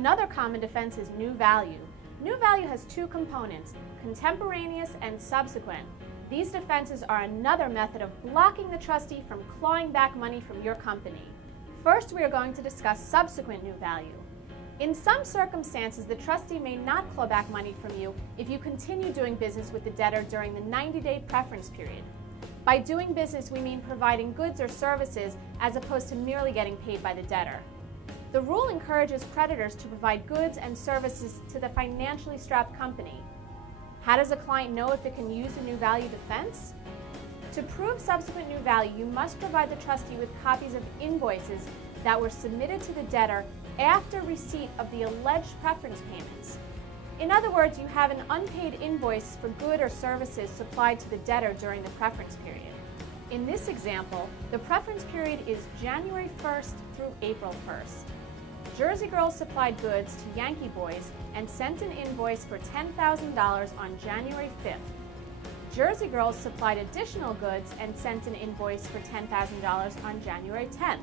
Another common defense is new value. New value has two components, contemporaneous and subsequent. These defenses are another method of blocking the trustee from clawing back money from your company. First, we are going to discuss subsequent new value. In some circumstances, the trustee may not claw back money from you if you continue doing business with the debtor during the 90-day preference period. By doing business, we mean providing goods or services as opposed to merely getting paid by the debtor. The rule encourages creditors to provide goods and services to the financially strapped company. How does a client know if it can use a new value defense? To prove subsequent new value, you must provide the trustee with copies of invoices that were submitted to the debtor after receipt of the alleged preference payments. In other words, you have an unpaid invoice for good or services supplied to the debtor during the preference period. In this example, the preference period is January 1st through April 1st. Jersey Girls supplied goods to Yankee Boys and sent an invoice for $10,000 on January 5th. Jersey Girls supplied additional goods and sent an invoice for $10,000 on January 10th.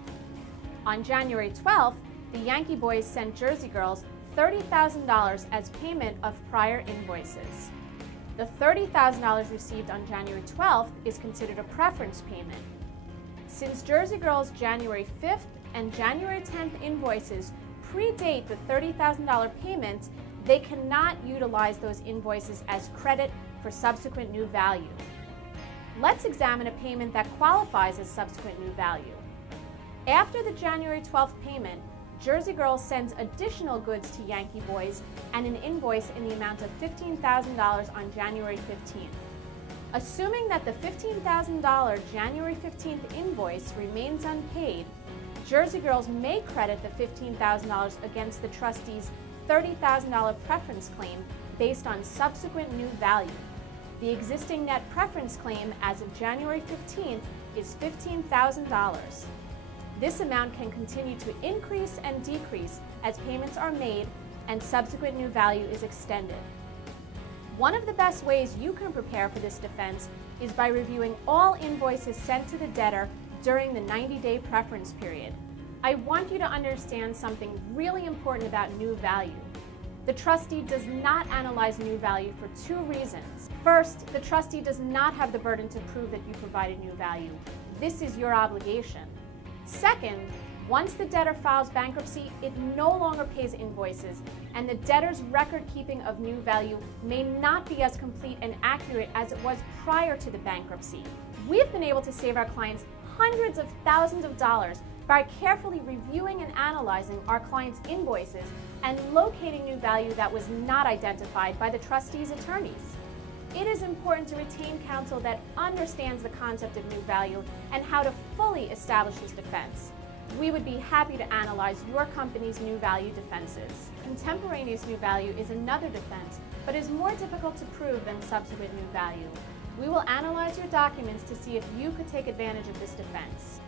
On January 12th, the Yankee Boys sent Jersey Girls $30,000 as payment of prior invoices. The $30,000 received on January 12th is considered a preference payment. Since Jersey Girls' January 5th and January 10th invoices predate the $30,000 payment, they cannot utilize those invoices as credit for subsequent new value. Let's examine a payment that qualifies as subsequent new value. After the January 12th payment, Jersey Girls sends additional goods to Yankee Boys and an invoice in the amount of $15,000 on January 15th. Assuming that the $15,000 January 15th invoice remains unpaid, Jersey Girls may credit the $15,000 against the trustee's $30,000 preference claim based on subsequent new value. The existing net preference claim as of January 15th is $15,000. This amount can continue to increase and decrease as payments are made and subsequent new value is extended. One of the best ways you can prepare for this defense is by reviewing all invoices sent to the debtor during the 90-day preference period. I want you to understand something really important about new value. The trustee does not analyze new value for two reasons. First, the trustee does not have the burden to prove that you provided new value. This is your obligation. Second, once the debtor files bankruptcy, it no longer pays invoices, and the debtor's record-keeping of new value may not be as complete and accurate as it was prior to the bankruptcy. We've been able to save our clients hundreds of thousands of dollars by carefully reviewing and analyzing our clients' invoices and locating new value that was not identified by the trustee's attorneys. It is important to retain counsel that understands the concept of new value and how to fully establish this defense. We would be happy to analyze your company's new value defenses. Contemporaneous new value is another defense, but is more difficult to prove than subsequent new value. We will analyze your documents to see if you could take advantage of this defense.